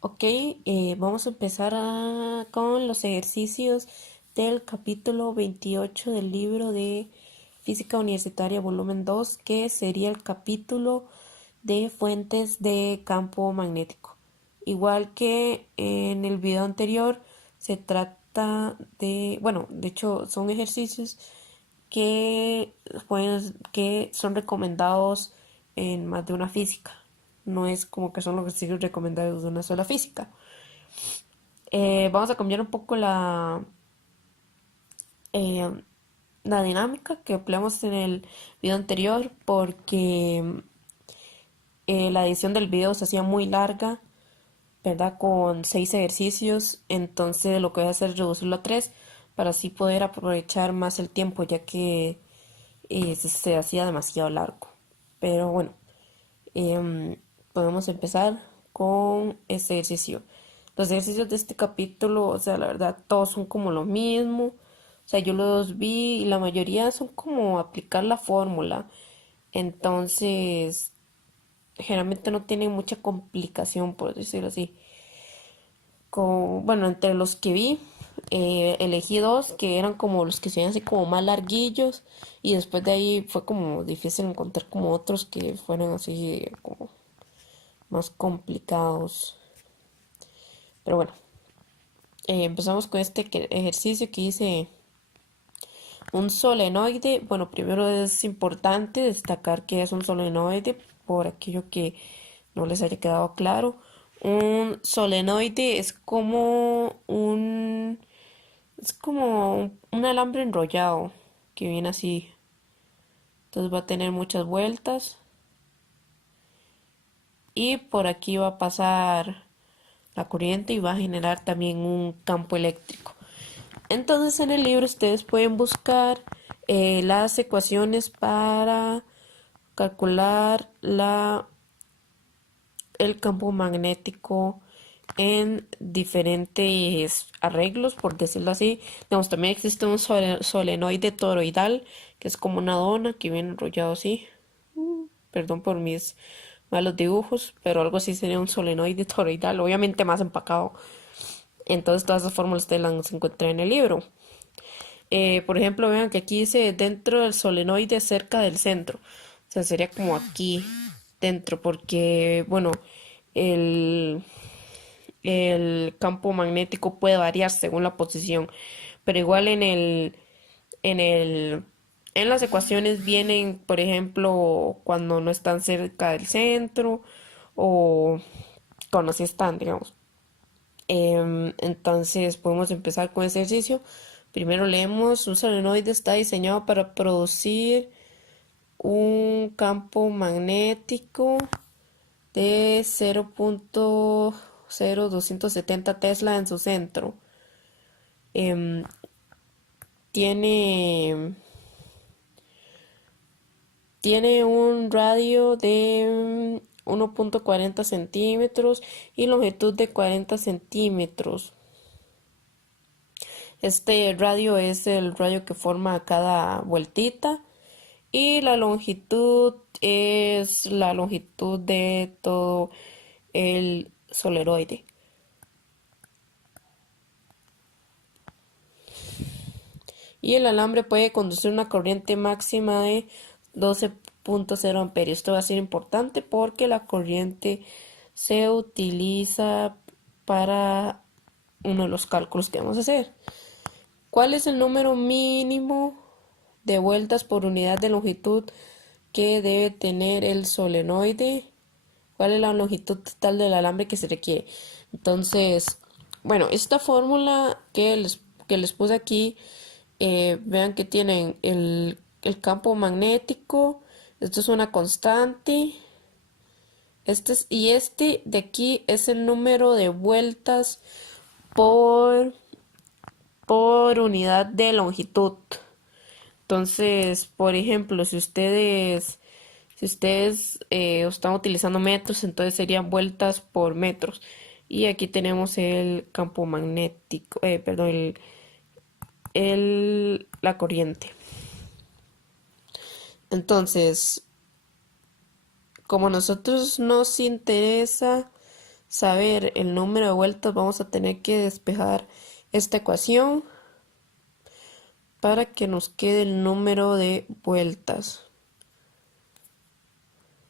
Ok, vamos a empezar con los ejercicios del capítulo 28 del libro de Física Universitaria volumen 2, que sería el capítulo de fuentes de campo magnético. Igual que en el video anterior, se trata de, bueno, de hecho son ejercicios que, que son recomendados en más de una física. No es como que son los ejercicios recomendados de una sola física. Vamos a cambiar un poco eh, la dinámica que empleamos en el video anterior porque la edición del video se hacía muy larga, ¿verdad? Con 6 ejercicios. Entonces lo que voy a hacer es reducirlo a 3 para así poder aprovechar más el tiempo, ya que se hacía demasiado largo. Pero bueno, podemos empezar con este ejercicio. Los ejercicios de este capítulo, o sea, la verdad, todos son como lo mismo. O sea, yo los vi y la mayoría son como aplicar la fórmula. Entonces, generalmente no tienen mucha complicación, por decirlo así. Bueno, entre los que vi, elegí dos que eran como los que se veían así como más larguillos. Y después de ahí fue como difícil encontrar como otros que fueran así como más complicados. Pero bueno, empezamos con este ejercicio que dice un solenoide. Bueno, primero es importante destacar que es un solenoide por aquello que no les haya quedado claro. Un solenoide es como un alambre enrollado que viene así. Entonces va a tener muchas vueltas y por aquí va a pasar la corriente y va a generar también un campo eléctrico. Entonces en el libro ustedes pueden buscar las ecuaciones para calcular el campo magnético en diferentes arreglos, por decirlo así. Digamos, también existe un solenoide toroidal, que es como una dona que viene enrollado así. Perdón por mis malos dibujos, pero algo así sería un solenoide toroidal, obviamente más empacado. Entonces todas esas fórmulas ustedes las encuentran en el libro. Por ejemplo, vean que aquí dice dentro del solenoide cerca del centro. O sea, sería como aquí dentro, porque, bueno, el, el campo magnético puede variar según la posición. Pero igual en el, en las ecuaciones vienen, por ejemplo, cuando no están cerca del centro o cuando sí están, digamos. Entonces podemos empezar con el ejercicio. Primero leemos, un solenoide está diseñado para producir un campo magnético de 0.0270 Tesla en su centro. Em, tiene, tiene un radio de 1.40 centímetros y longitud de 40 centímetros. Este radio es el radio que forma cada vueltita y la longitud es la longitud de todo el soleroide. Y el alambre puede conducir una corriente máxima de 12.0 amperios. Esto va a ser importante porque la corriente se utiliza para uno de los cálculos que vamos a hacer. ¿Cuál es el número mínimo de vueltas por unidad de longitud que debe tener el solenoide? ¿Cuál es la longitud total del alambre que se requiere? Entonces, bueno, esta fórmula que les puse aquí, vean que tienen el campo magnético, esto es una constante, y este de aquí es el número de vueltas por, por unidad de longitud. Entonces, por ejemplo, si ustedes están utilizando metros, entonces serían vueltas por metros. Y aquí tenemos el campo magnético, perdón, la corriente. Entonces, como a nosotros nos interesa saber el número de vueltas, vamos a tener que despejar esta ecuación para que nos quede el número de vueltas,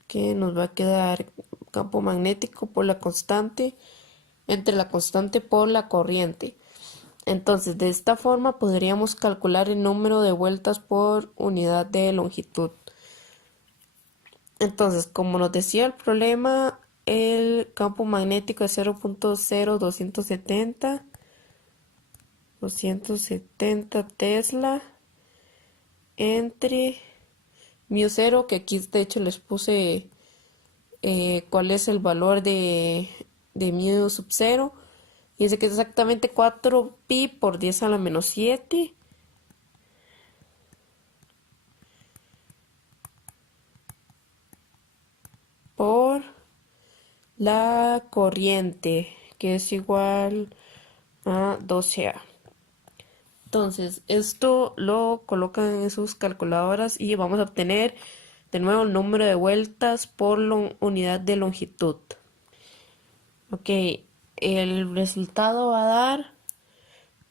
que nos va a quedar campo magnético por la constante, entre la constante por la corriente. Entonces, de esta forma podríamos calcular el número de vueltas por unidad de longitud. Entonces, como nos decía el problema, el campo magnético es 0.0270 Tesla entre μ0, que aquí de hecho les puse cuál es el valor de μ sub 0. Y dice que es exactamente 4pi por 10 a la menos 7 por la corriente, que es igual a 12A. Entonces, esto lo colocan en sus calculadoras y vamos a obtener de nuevo el número de vueltas por unidad de longitud. Ok, el resultado va a dar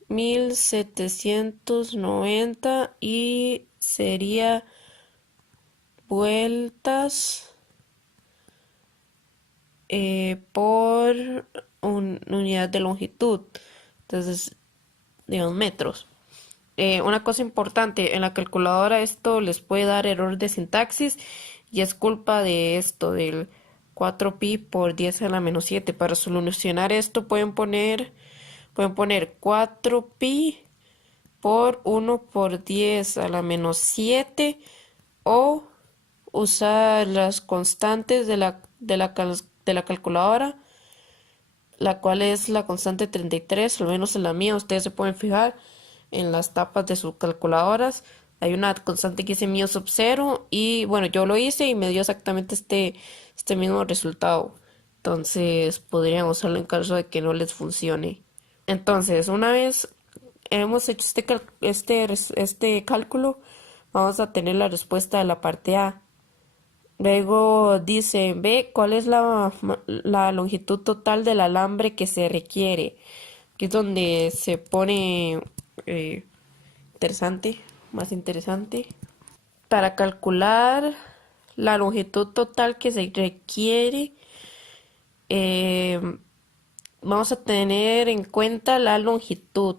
1790 y sería vueltas por unidad de longitud. Entonces, digamos, metros. Una cosa importante, en la calculadora esto les puede dar error de sintaxis y es culpa de esto, del 4pi por 10 a la menos 7. Para solucionar esto pueden poner 4pi por 1 por 10 a la menos 7 o usar las constantes de la calculadora, la cual es la constante 33, al menos en la mía. Ustedes se pueden fijar en las tapas de sus calculadoras. Hay una constante que dice μ sub 0 y bueno, yo lo hice y me dio exactamente este mismo resultado. Entonces podrían usarlo en caso de que no les funcione. Entonces, una vez hemos hecho este cálculo, vamos a tener la respuesta de la parte A. Luego dice, B, ¿cuál es la longitud total del alambre que se requiere? Que es donde se pone interesante, más interesante. Para calcular la longitud total que se requiere, eh, vamos a tener en cuenta la longitud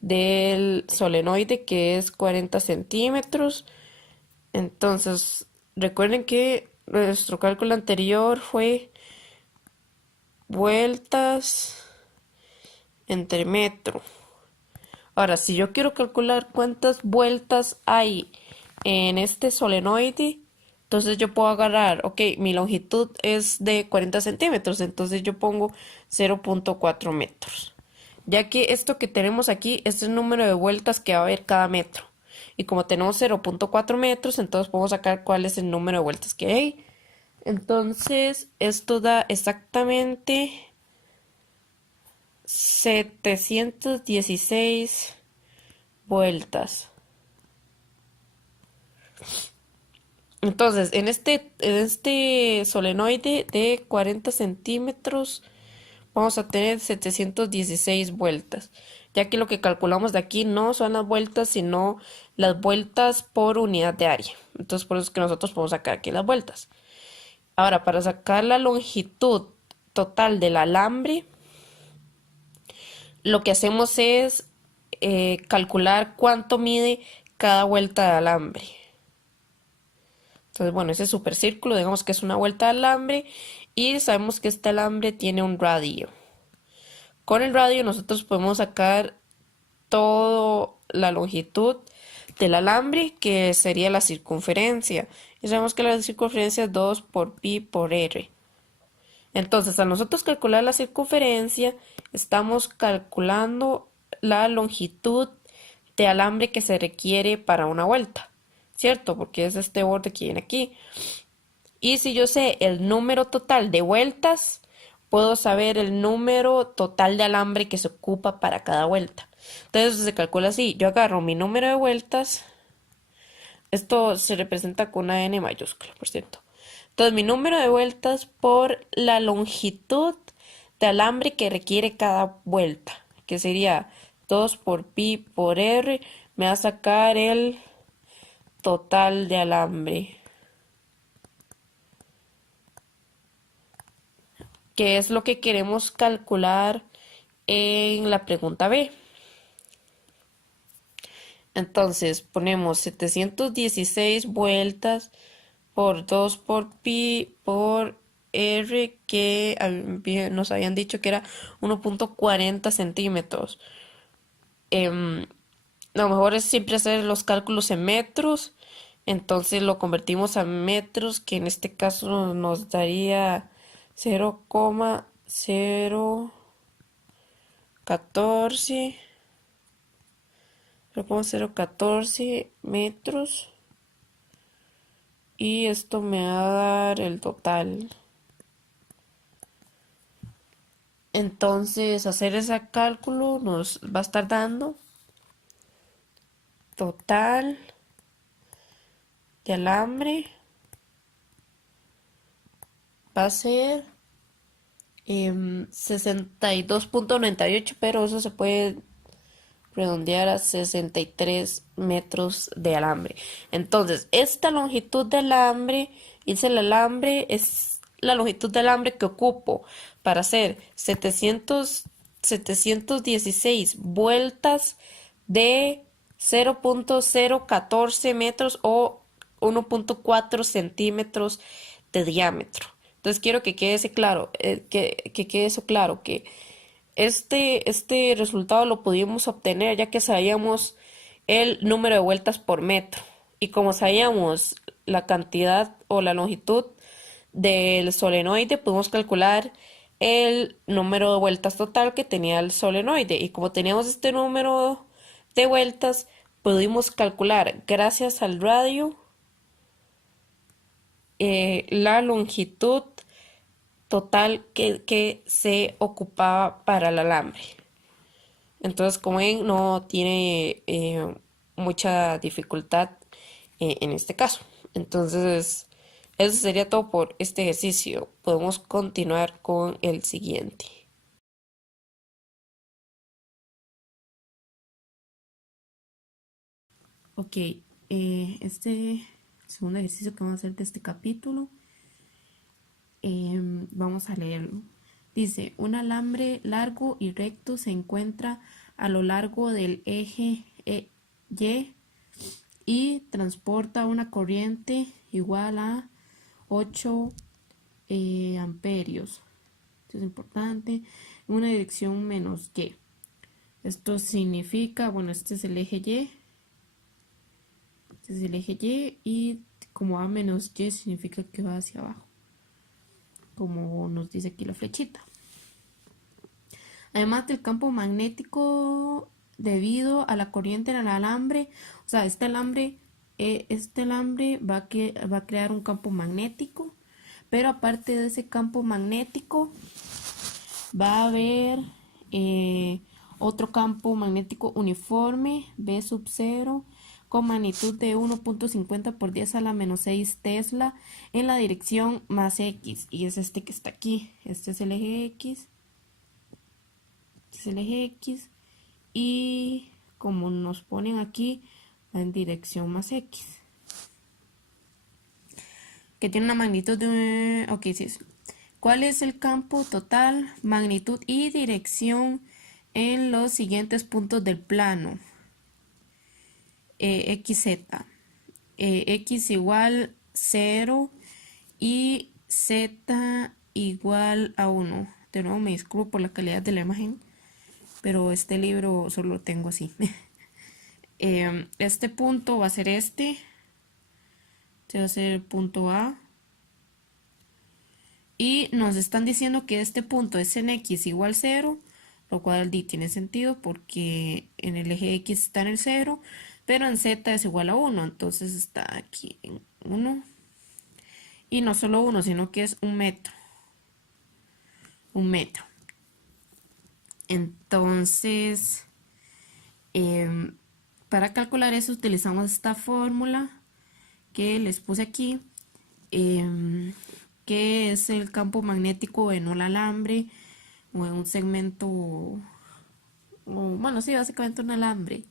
del solenoide, que es 40 centímetros. Entonces, recuerden que nuestro cálculo anterior fue vueltas entre metro. Ahora, si yo quiero calcular cuántas vueltas hay en este solenoide, entonces yo puedo agarrar, ok, mi longitud es de 40 centímetros, entonces yo pongo 0.4 metros. Ya que esto que tenemos aquí es el número de vueltas que va a haber cada metro. Y como tenemos 0.4 metros, entonces podemos sacar cuál es el número de vueltas que hay. Entonces, esto da exactamente 716 vueltas. Entonces, en este solenoide de 40 centímetros vamos a tener 716 vueltas, ya que lo que calculamos de aquí no son las vueltas, sino las vueltas por unidad de área. Entonces, por eso es que nosotros podemos sacar aquí las vueltas. Ahora, para sacar la longitud total del alambre, lo que hacemos es calcular cuánto mide cada vuelta de alambre. Entonces, bueno, ese supercírculo, digamos que es una vuelta de alambre y sabemos que este alambre tiene un radio. Con el radio nosotros podemos sacar toda la longitud del alambre, que sería la circunferencia. Y sabemos que la circunferencia es 2 por pi por r. Entonces, al nosotros calcular la circunferencia, estamos calculando la longitud de alambre que se requiere para una vuelta, ¿cierto? Porque es este borde que viene aquí. Y si yo sé el número total de vueltas, puedo saber el número total de alambre que se ocupa para cada vuelta. Entonces se calcula así. Yo agarro mi número de vueltas. Esto se representa con una n mayúscula, por cierto. Entonces mi número de vueltas por la longitud de alambre que requiere cada vuelta, que sería 2 por pi por r, me va a sacar el total de alambre, que es lo que queremos calcular en la pregunta B. Entonces ponemos 716 vueltas por 2 por pi por r, que nos habían dicho que era 1.40 centímetros. Lo mejor es siempre hacer los cálculos en metros, entonces lo convertimos a metros, que en este caso nos daría 0,014 metros, y esto me va a dar el total. Entonces hacer ese cálculo nos va a estar dando total de alambre, va a ser 62.98, pero eso se puede redondear a 63 metros de alambre. Entonces, esta longitud de alambre, es la longitud de alambre que ocupo para hacer 716 vueltas de 0.014 metros o 1.4 centímetros de diámetro. Entonces quiero que quede claro, que quede eso claro, que este resultado lo pudimos obtener ya que sabíamos el número de vueltas por metro. Y como sabíamos la cantidad o la longitud del solenoide, pudimos calcular el número de vueltas total que tenía el solenoide. Y como teníamos este número de vueltas, pudimos calcular, gracias al radio, la longitud total que se ocupaba para el alambre. Entonces, como ven, no tiene mucha dificultad en este caso. Entonces, eso sería todo por este ejercicio. Podemos continuar con el siguiente. Ok, este segundo ejercicio que vamos a hacer de este capítulo, vamos a leerlo. Dice, un alambre largo y recto se encuentra a lo largo del eje Y y transporta una corriente igual a 8 amperios. Esto es importante. En una dirección menos Y. Esto significa, bueno, este es el eje Y. Este es el eje Y y como A menos Y significa que va hacia abajo, como nos dice aquí la flechita. Además del campo magnético debido a la corriente en el alambre, o sea, este alambre va a crear un campo magnético, pero aparte de ese campo magnético va a haber otro campo magnético uniforme, B sub 0, con magnitud de 1.50 por 10 a la menos 6 Tesla en la dirección más X, y es este que está aquí. Este es el eje X. Este es el eje X, y como nos ponen aquí, va en dirección más X, que tiene una magnitud de... Ok, sí es. ¿Cuál es el campo total, magnitud y dirección en los siguientes puntos del plano? XZ. X igual 0 y Z igual a 1. De nuevo me disculpo por la calidad de la imagen, pero este libro solo lo tengo así. Este punto va a ser este va a ser el punto A. Y nos están diciendo que este punto es en X igual 0, lo cual tiene sentido porque en el eje X está en el 0, pero en Z es igual a 1, entonces está aquí en 1. Y no solo 1, sino que es un metro. Un metro. Entonces, para calcular eso utilizamos esta fórmula que les puse aquí, que es el campo magnético en un alambre o en un segmento, o bueno, sí, básicamente un alambre,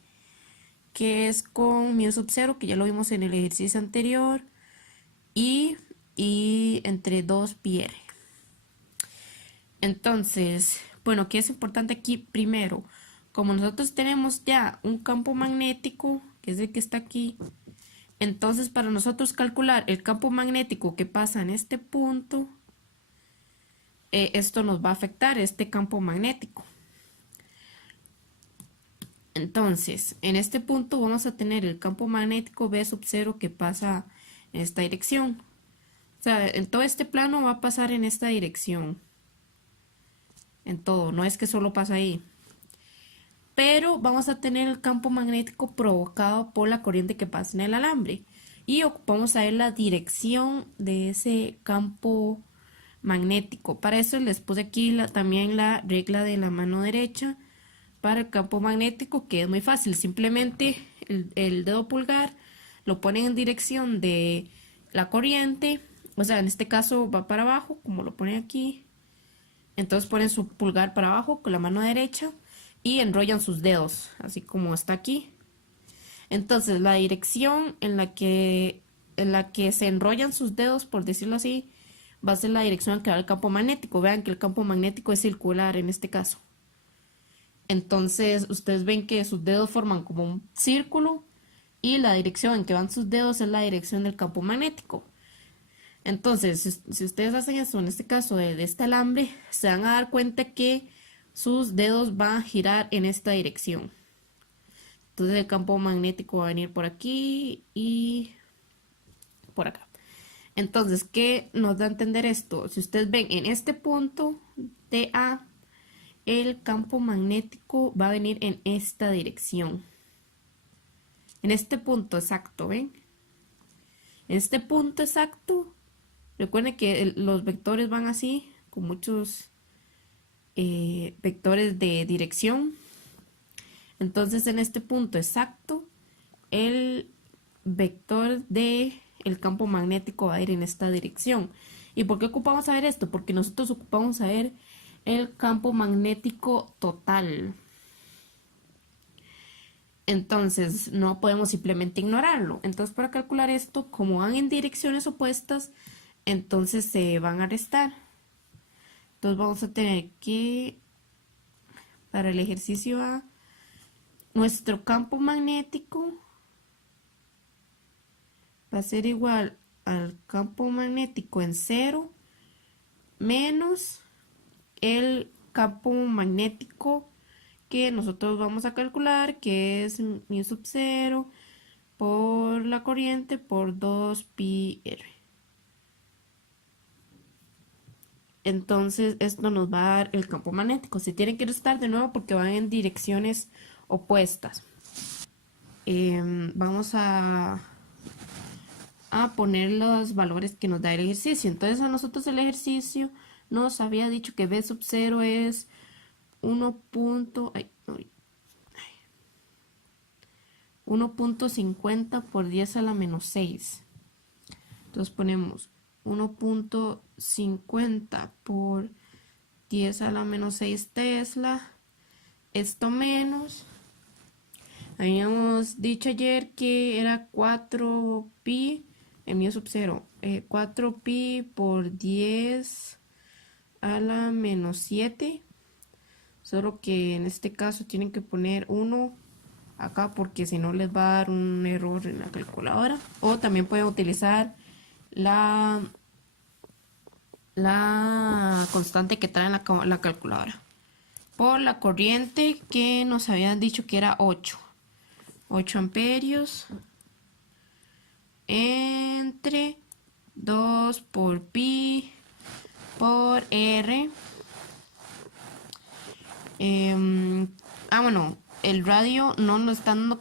que es con μ sub 0, que ya lo vimos en el ejercicio anterior, y, y entre 2 pi r. Entonces, bueno, ¿qué es importante aquí? Primero, como nosotros tenemos ya un campo magnético, que es el que está aquí, entonces para nosotros calcular el campo magnético que pasa en este punto, esto nos va a afectar este campo magnético. Entonces, en este punto vamos a tener el campo magnético B sub 0 que pasa en esta dirección. O sea, en todo este plano va a pasar en esta dirección. En todo, no es que solo pasa ahí. Pero vamos a tener el campo magnético provocado por la corriente que pasa en el alambre. Y ocupamos saber la dirección de ese campo magnético. Para eso les puse aquí también la regla de la mano derecha para el campo magnético, que es muy fácil. Simplemente el dedo pulgar lo ponen en dirección de la corriente. O sea, en este caso va para abajo, como lo ponen aquí. Entonces ponen su pulgar para abajo con la mano derecha y enrollan sus dedos, así como está aquí. Entonces la dirección en la que se enrollan sus dedos, por decirlo así, va a ser la dirección al que va el campo magnético. Vean que el campo magnético es circular en este caso. Entonces ustedes ven que sus dedos forman como un círculo y la dirección en que van sus dedos es la dirección del campo magnético. Entonces, si ustedes hacen eso, en este caso de este alambre, se van a dar cuenta que sus dedos van a girar en esta dirección. Entonces el campo magnético va a venir por aquí y por acá. Entonces, ¿qué nos da a entender esto? Si ustedes ven en este punto de A, el campo magnético va a venir en esta dirección. En este punto exacto, ¿ven? En este punto exacto, recuerden que los vectores van así, con muchos vectores de dirección. Entonces, en este punto exacto, el vector de el campo magnético va a ir en esta dirección. ¿Y por qué ocupamos saber esto? Porque nosotros ocupamos saber el campo magnético total. Entonces no podemos simplemente ignorarlo. Entonces para calcular esto, como van en direcciones opuestas, entonces se van a restar. Entonces vamos a tener que, para el ejercicio A, nuestro campo magnético va a ser igual al campo magnético en 0 menos el campo magnético que nosotros vamos a calcular, que es μ sub 0 por la corriente por 2 pi r. Entonces esto nos va a dar el campo magnético. Se tienen que restar de nuevo porque van en direcciones opuestas. Vamos a poner los valores que nos da el ejercicio. Entonces a nosotros el ejercicio nos había dicho que B sub 0 es 1.50 por 10 a la menos 6. Entonces ponemos 1.50 por 10 a la menos 6 Tesla. Esto menos. Habíamos dicho ayer que era 4 pi en μ sub 0. 4 pi por 10 a la menos 7. Solo que en este caso tienen que poner 1 acá porque si no les va a dar un error en la calculadora. O también pueden utilizar la constante que trae la calculadora. Por la corriente que nos habían dicho que era 8 amperios entre 2 por pi por r. Bueno, el radio no nos está dando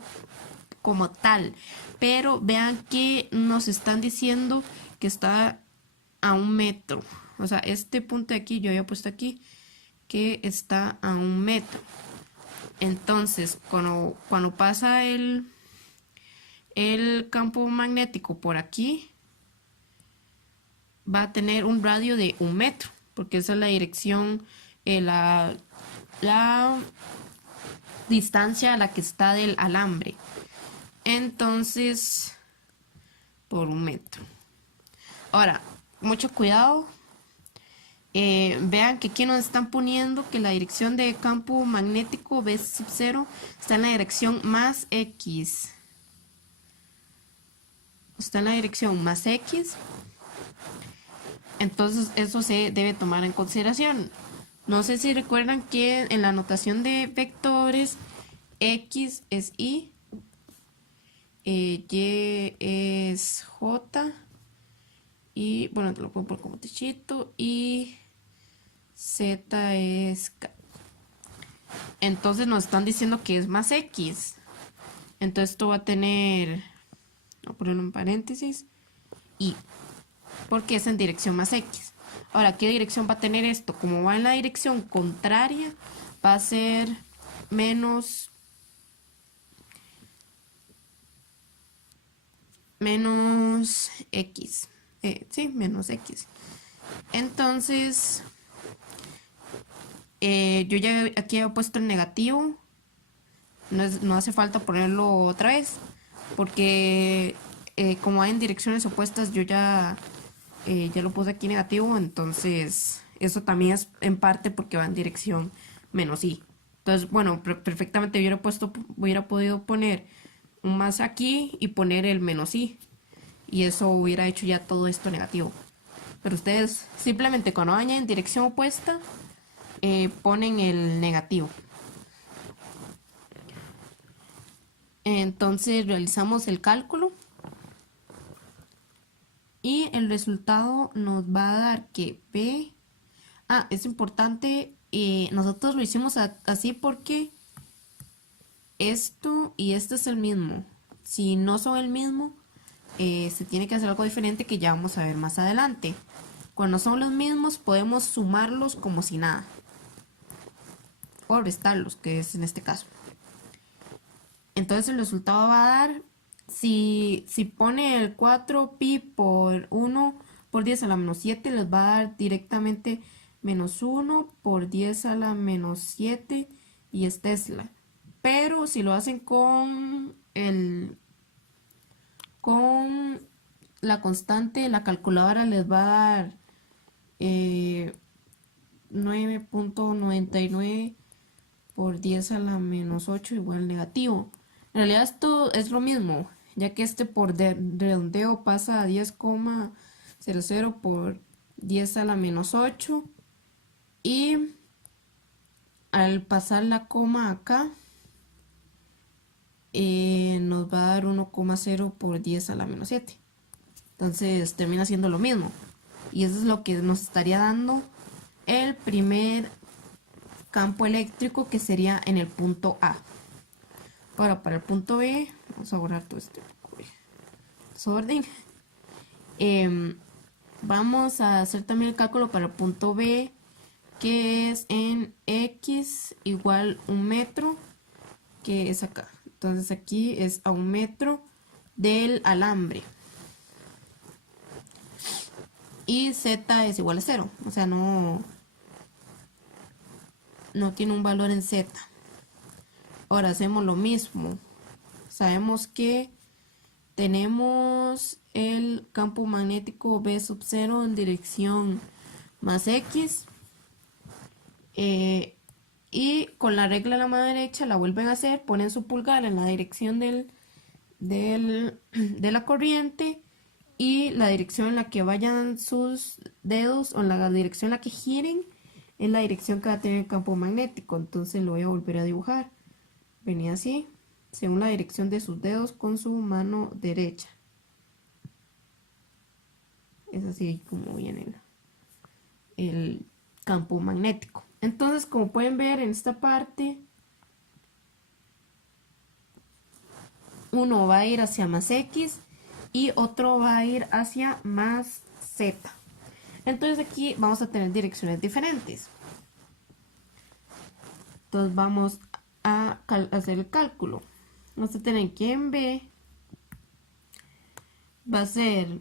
como tal, pero vean que nos están diciendo que está a 1 metro. O sea, este punto de aquí, yo había puesto aquí que está a 1 metro. Entonces, cuando pasa el campo magnético por aquí, va a tener un radio de 1 metro, porque esa es la dirección la distancia a la que está del alambre. Entonces, por 1 metro. Ahora, mucho cuidado. Vean que aquí nos están poniendo que la dirección de campo magnético B sub 0 está en la dirección más X. Está en la dirección más X. Entonces eso se debe tomar en consideración. No sé si recuerdan que en la notación de vectores X es Y, Y es J, y bueno, te lo puedo poner como techito, y Z es K. Entonces nos están diciendo que es más X. Entonces esto va a tener, voy a ponerlo en paréntesis, Y, porque es en dirección más X. Ahora, ¿qué dirección va a tener esto? Como va en la dirección contraria, va a ser menos X. Sí, menos X. Entonces, yo ya aquí he puesto el negativo. No hace falta ponerlo otra vez, porque como hay en direcciones opuestas, yo ya lo puse aquí negativo. Entonces, eso también es en parte porque va en dirección menos Y. Entonces, bueno, perfectamente hubiera podido poner un más aquí y poner el menos Y. Y eso hubiera hecho ya todo esto negativo. Pero ustedes simplemente cuando vayan en dirección opuesta, ponen el negativo. Entonces realizamos el cálculo y el resultado nos va a dar que B... es importante, nosotros lo hicimos así porque esto y este es el mismo. Si no son el mismo, se tiene que hacer algo diferente que ya vamos a ver más adelante. Cuando son los mismos podemos sumarlos como si nada, o restarlos, que es en este caso. Entonces el resultado va a dar, si pone el 4pi por 1 por 10 a la menos 7, les va a dar directamente menos 1 por 10 a la menos 7 y es Tesla. Pero si lo hacen con la constante, la calculadora les va a dar 9.99 por 10 a la menos 8 igual negativo. En realidad esto es lo mismo, ya que este por redondeo pasa a 10,00 por 10 a la menos 8, y al pasar la coma acá nos va a dar 1,0 por 10 a la menos 7. Entonces termina siendo lo mismo, y eso es lo que nos estaría dando el primer campo eléctrico, que sería en el punto A. Ahora para el punto B, vamos a borrar todo este desorden. Vamos a hacer también el cálculo para el punto B, que es en X igual 1 metro, que es acá. Entonces aquí es a 1 metro del alambre. Y Z es igual a 0. O sea, no tiene un valor en Z. Ahora hacemos lo mismo. Sabemos que tenemos el campo magnético B sub 0 en dirección más X. Y con la regla de la mano derecha la vuelven a hacer, ponen su pulgar en la dirección de la corriente, y la dirección en la que vayan sus dedos, o la dirección en la que giren, es la dirección que va a tener el campo magnético. Entonces lo voy a volver a dibujar. Venía así, según la dirección de sus dedos con su mano derecha. Es así como viene el campo magnético. Entonces, como pueden ver en esta parte, uno va a ir hacia más X y otro va a ir hacia más Z. Entonces aquí vamos a tener direcciones diferentes. Entonces vamos a hacer el cálculo. Vamos a tener que en B va a ser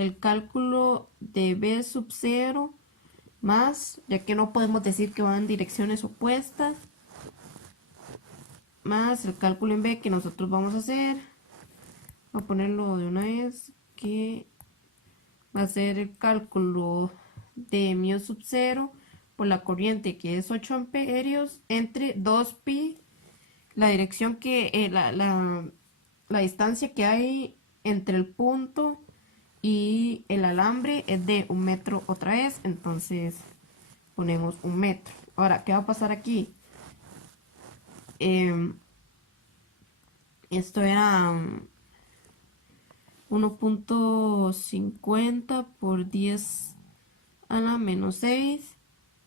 el cálculo de b sub 0 más, ya que no podemos decir que van en direcciones opuestas, más el cálculo en b que nosotros vamos a hacer. Voy a ponerlo de una vez, que va a ser el cálculo de mu sub 0 por la corriente, que es 8 amperios, entre 2pi, la dirección que, la distancia que hay entre el punto y el alambre es de 1 metro otra vez, entonces ponemos 1 metro. Ahora, ¿qué va a pasar aquí? Esto era 1.50 por 10 a la menos 6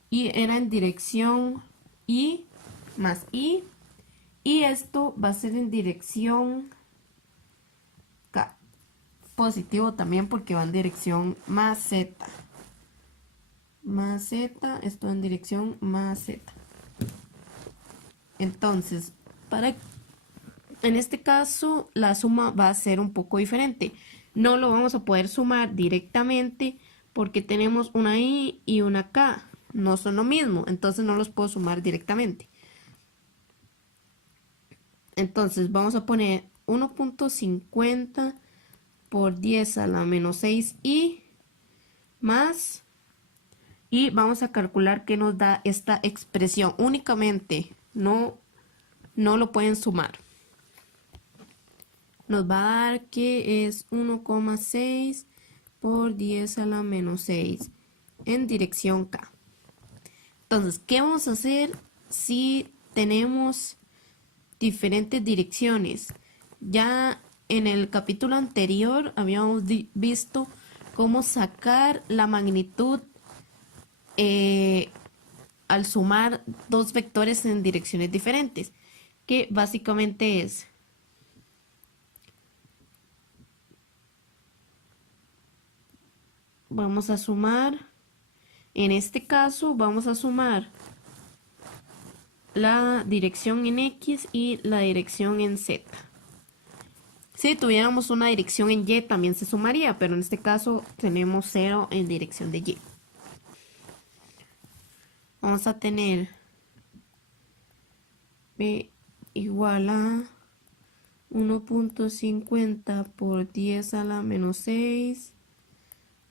y era en dirección y más y esto va a ser en dirección K, positivo también porque va en dirección más z, esto en dirección más z. Entonces, en este caso la suma va a ser un poco diferente. No lo vamos a poder sumar directamente porque tenemos una i y una k, no son lo mismo, entonces no los puedo sumar directamente. Entonces vamos a poner 1.50 por 10 a la menos 6 y más, y vamos a calcular qué nos da esta expresión únicamente, no lo pueden sumar. Nos va a dar que es 1,6 por 10 a la menos 6 en dirección K. Entonces, ¿qué vamos a hacer si tenemos diferentes direcciones? Ya en el capítulo anterior habíamos visto cómo sacar la magnitud al sumar dos vectores en direcciones diferentes, que básicamente es vamos a sumar, en este caso vamos a sumar la dirección en X y la dirección en Z. Si tuviéramos una dirección en Y también se sumaría, pero en este caso tenemos 0 en dirección de Y. Vamos a tener B igual a 1.50 por 10 a la menos 6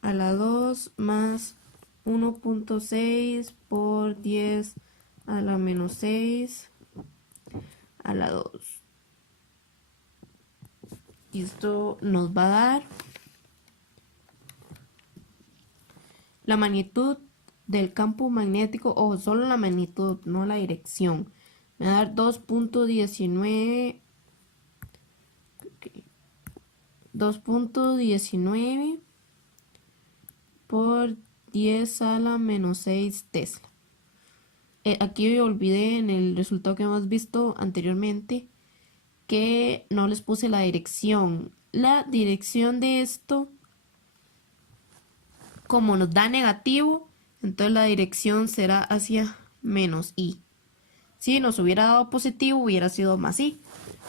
a la 2 más 1.6 por 10 a la menos 6 a la 2. Y esto nos va a dar la magnitud del campo magnético, o solo la magnitud, no la dirección. Me va a dar 2.19 por 10 a la menos 6 Tesla. Aquí olvidé en el resultado que hemos visto anteriormente que no les puse la dirección. La dirección de esto, como nos da negativo, entonces la dirección será hacia menos i. Si nos hubiera dado positivo, hubiera sido más i.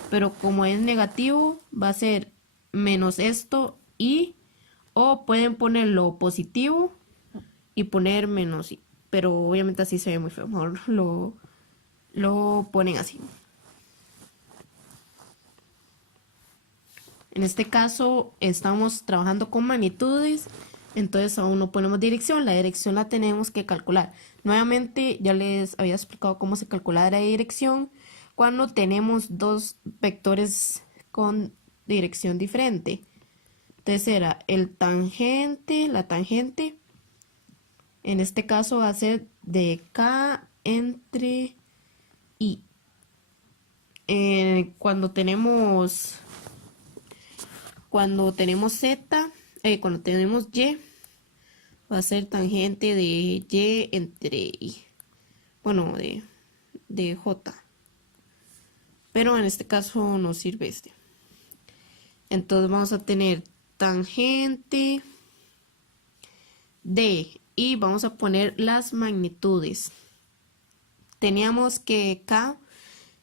Pero como es negativo, va a ser menos esto i. O pueden ponerlo positivo y poner menos i. Pero obviamente así se ve muy feo. Mejor lo ponen así. En este caso estamos trabajando con magnitudes, entonces aún no ponemos dirección, la dirección la tenemos que calcular. Nuevamente ya les había explicado cómo se calcula la dirección cuando tenemos dos vectores con dirección diferente. Entonces era el tangente, la tangente, en este caso va a ser de K entre I. Cuando tenemos Z, cuando tenemos Y, va a ser tangente de Y entre I. Bueno, de J. Pero en este caso no sirve este. Entonces vamos a tener tangente de, y vamos a poner las magnitudes. Teníamos que K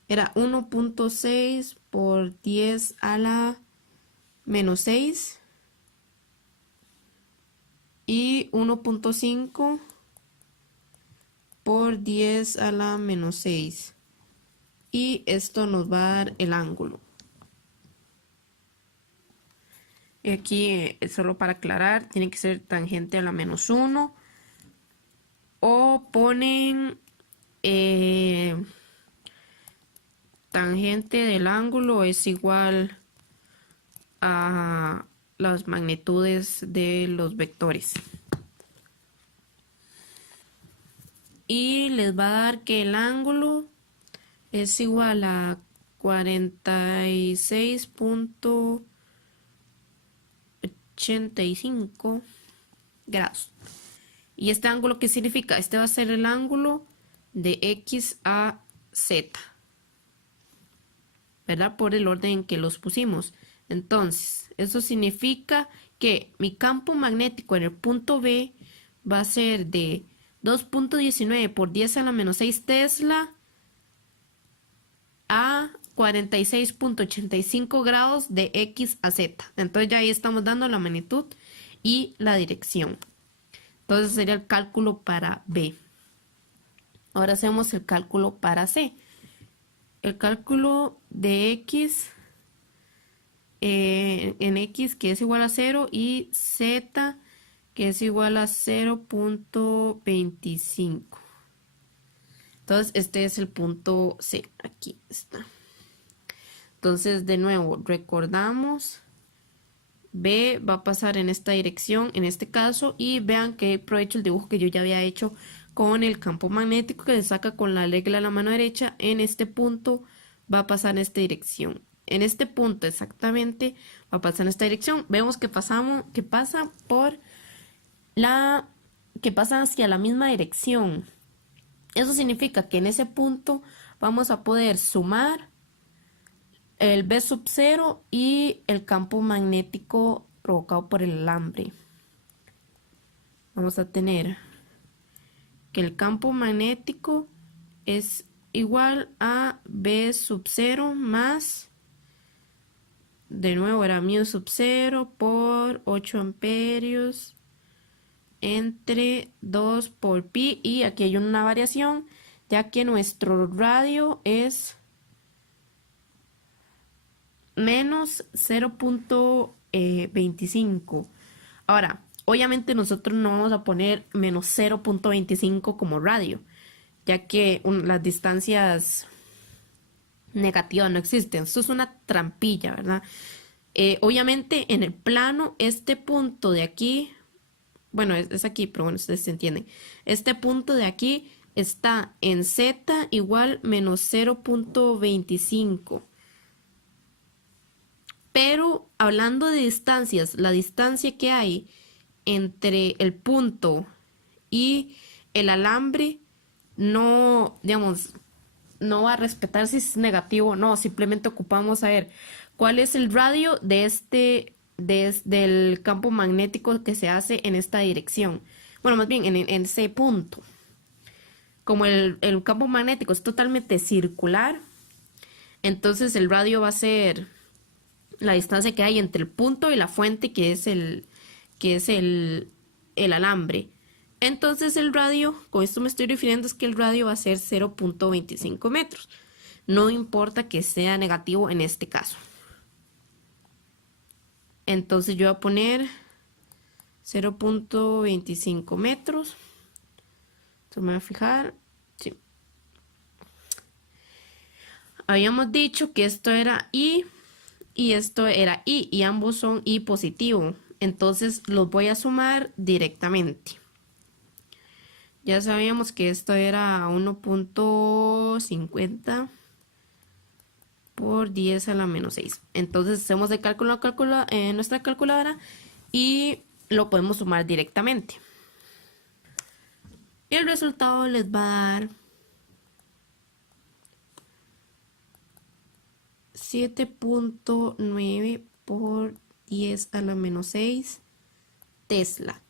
era 1.6 por 10 a la menos 6 y 1.5 por 10 a la menos 6. Y esto nos va a dar el ángulo. Y aquí, solo para aclarar, tiene que ser tangente a la menos 1. O ponen tangente del ángulo es igual a las magnitudes de los vectores. Y les va a dar que el ángulo es igual a 46.85 grados. ¿Y este ángulo qué significa? Este va a ser el ángulo de X a Z, ¿verdad? Por el orden en que los pusimos. Entonces, eso significa que mi campo magnético en el punto B va a ser de 2.19 por 10 a la menos 6 Tesla a 46.85 grados de X a Z. Entonces ya ahí estamos dando la magnitud y la dirección. Entonces sería el cálculo para B. Ahora hacemos el cálculo para C. El cálculo de X en X, que es igual a 0, y Z, que es igual a 0.25. Entonces este es el punto C. Aquí está. Entonces de nuevo recordamos, B va a pasar en esta dirección en este caso, y vean que aprovecho el dibujo que yo ya había hecho con el campo magnético que se saca con la regla de la mano derecha. En este punto va a pasar en esta dirección. En este punto exactamente va a pasar en esta dirección. Vemos que pasa hacia la misma dirección. Eso significa que en ese punto vamos a poder sumar el B sub 0 y el campo magnético provocado por el alambre. Vamos a tener que el campo magnético es igual a B sub 0 más, de nuevo era mu sub 0 por 8 amperios entre 2 por pi, y aquí hay una variación ya que nuestro radio es menos 0.25. Ahora, obviamente nosotros no vamos a poner menos 0.25 como radio, ya que las distancias negativas no existen. Esto es una trampilla, ¿verdad? Obviamente en el plano, este punto de aquí, bueno, es aquí, pero bueno, ustedes se entienden. Este punto de aquí está en Z igual menos 0.25. Pero hablando de distancias, la distancia que hay entre el punto y el alambre no, digamos, no va a respetar si es negativo o no. Simplemente ocupamos saber cuál es el radio de del campo magnético que se hace en esta dirección. Bueno, más bien en ese punto. Como el campo magnético es totalmente circular, entonces el radio va a ser la distancia que hay entre el punto y la fuente, que es el alambre. Entonces el radio, con esto me estoy refiriendo, es que el radio va a ser 0.25 metros. No importa que sea negativo en este caso. Entonces yo voy a poner 0.25 metros. Entonces me voy a fijar. Sí. Habíamos dicho que esto era I y esto era I, y ambos son I positivo. Entonces los voy a sumar directamente. Ya sabíamos que esto era 1.50 por 10 a la menos 6. Entonces hacemos el cálculo en nuestra calculadora y lo podemos sumar directamente. Y el resultado les va a dar 7.9 por 10 a la menos 6 Tesla.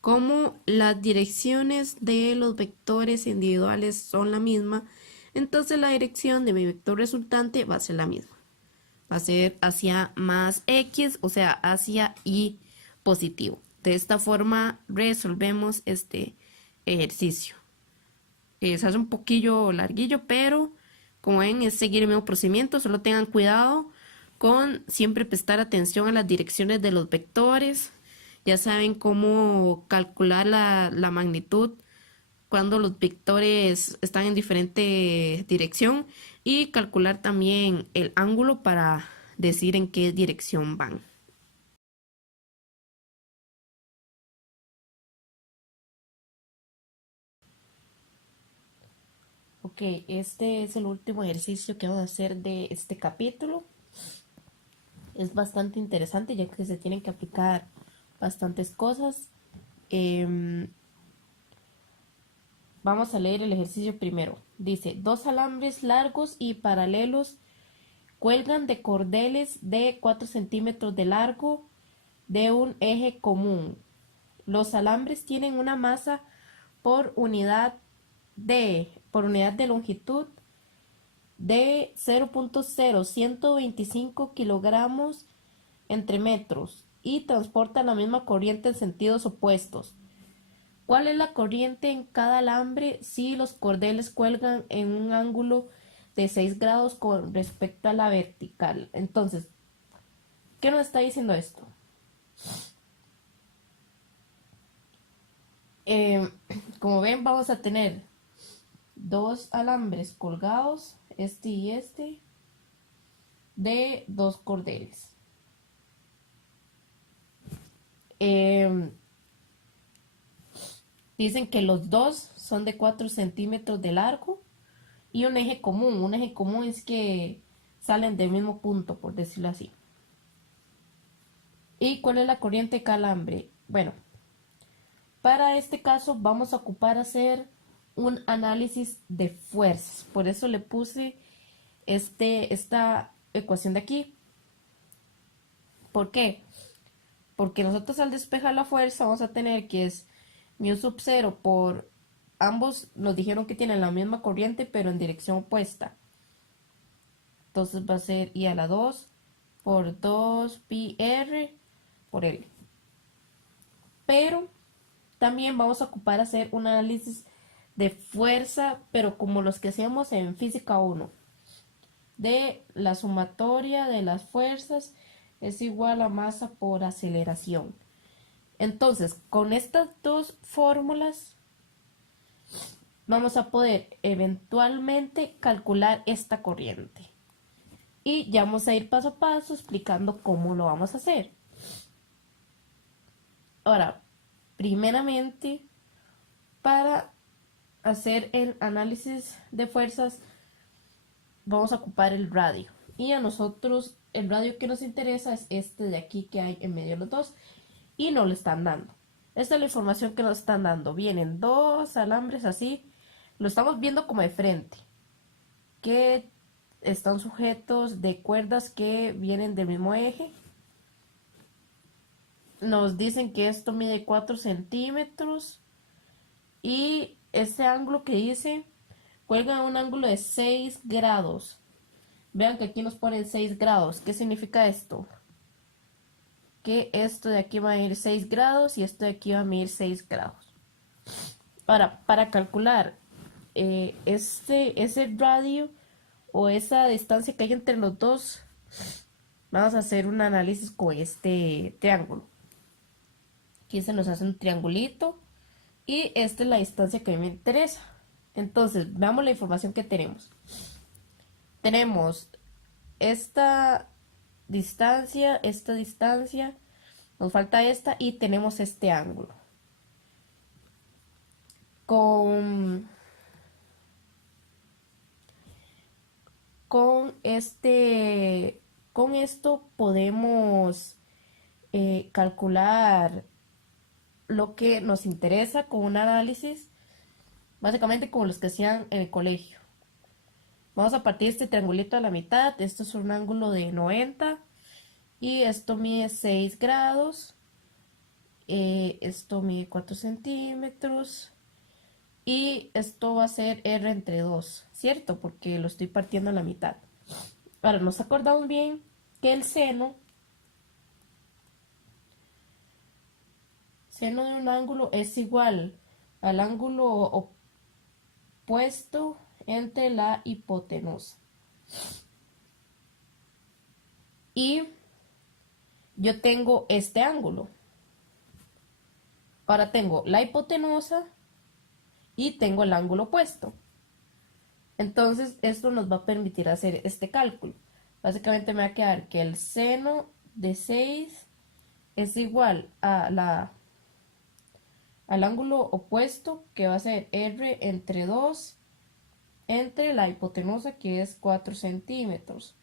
Como las direcciones de los vectores individuales son la misma, entonces la dirección de mi vector resultante va a ser la misma. Va a ser hacia más X, o sea, hacia Y positivo. De esta forma resolvemos este ejercicio. Se hace un poquillo larguillo, pero como ven es seguir el mismo procedimiento. Solo tengan cuidado con siempre prestar atención a las direcciones de los vectores. Ya saben cómo calcular la magnitud cuando los vectores están en diferente dirección y calcular también el ángulo para decir en qué dirección van. Ok, este es el último ejercicio que vamos a hacer de este capítulo. Es bastante interesante ya que se tienen que aplicar bastantes cosas. Vamos a leer el ejercicio primero. Dice, dos alambres largos y paralelos cuelgan de cordeles de 4 centímetros de largo de un eje común. Los alambres tienen una masa por unidad de longitud de 0.0125 kilogramos entre metros y transportan la misma corriente en sentidos opuestos. ¿Cuál es la corriente en cada alambre si los cordeles cuelgan en un ángulo de 6 grados con respecto a la vertical? Entonces, ¿qué nos está diciendo esto? Como ven, vamos a tener dos alambres colgados, este y este, de dos cordeles. Dicen que los dos son de 4 centímetros de largo y un eje común. Un eje común es que salen del mismo punto, por decirlo así. ¿Y cuál es la corriente de cada alambre? Bueno, para este caso vamos a ocupar hacer un análisis de fuerzas. Por eso le puse esta ecuación de aquí. ¿Por qué? Porque nosotros al despejar la fuerza vamos a tener que es mu sub 0 por ambos nos dijeron que tienen la misma corriente pero en dirección opuesta. Entonces va a ser I a la 2 por 2 pi r por L. Pero también vamos a ocupar hacer un análisis de fuerza, pero como los que hacíamos en física 1, de la sumatoria de las fuerzas es igual a masa por aceleración. Entonces, con estas dos fórmulas vamos a poder eventualmente calcular esta corriente. Y ya vamos a ir paso a paso explicando cómo lo vamos a hacer. Ahora, primeramente, para hacer el análisis de fuerzas, vamos a ocupar el radio. Y a nosotros, el radio que nos interesa es este de aquí que hay en medio de los dos. Y nos lo están dando. Esta es la información que nos están dando. Vienen dos alambres así. Lo estamos viendo como de frente. Que están sujetos de cuerdas que vienen del mismo eje. Nos dicen que esto mide 4 centímetros. Y este ángulo que dice, cuelga un ángulo de 6 grados. Vean que aquí nos ponen 6 grados. ¿Qué significa esto? Que esto de aquí va a ir 6 grados y esto de aquí va a medir 6 grados. Ahora, para calcular ese radio o esa distancia que hay entre los dos, vamos a hacer un análisis con este triángulo. Aquí se nos hace un triangulito y esta es la distancia que a mí me interesa. Entonces, veamos la información que tenemos. Tenemos esta distancia, nos falta esta y tenemos este ángulo. Con esto podemos calcular lo que nos interesa con un análisis, básicamente como los que hacían en el colegio. Vamos a partir este triangulito a la mitad. Esto es un ángulo de 90 y esto mide 6 grados. Esto mide 4 centímetros y esto va a ser R entre 2, ¿cierto? Porque lo estoy partiendo a la mitad. Ahora, nos acordamos bien que el seno seno de un ángulo es igual al ángulo opuesto entre la hipotenusa. Y yo tengo este ángulo. Ahora tengo la hipotenusa y tengo el ángulo opuesto. Entonces esto nos va a permitir hacer este cálculo. Básicamente me va a quedar que el seno de 6 es igual al ángulo opuesto, que va a ser R entre 2 entre la hipotenusa, que es 4 centímetros.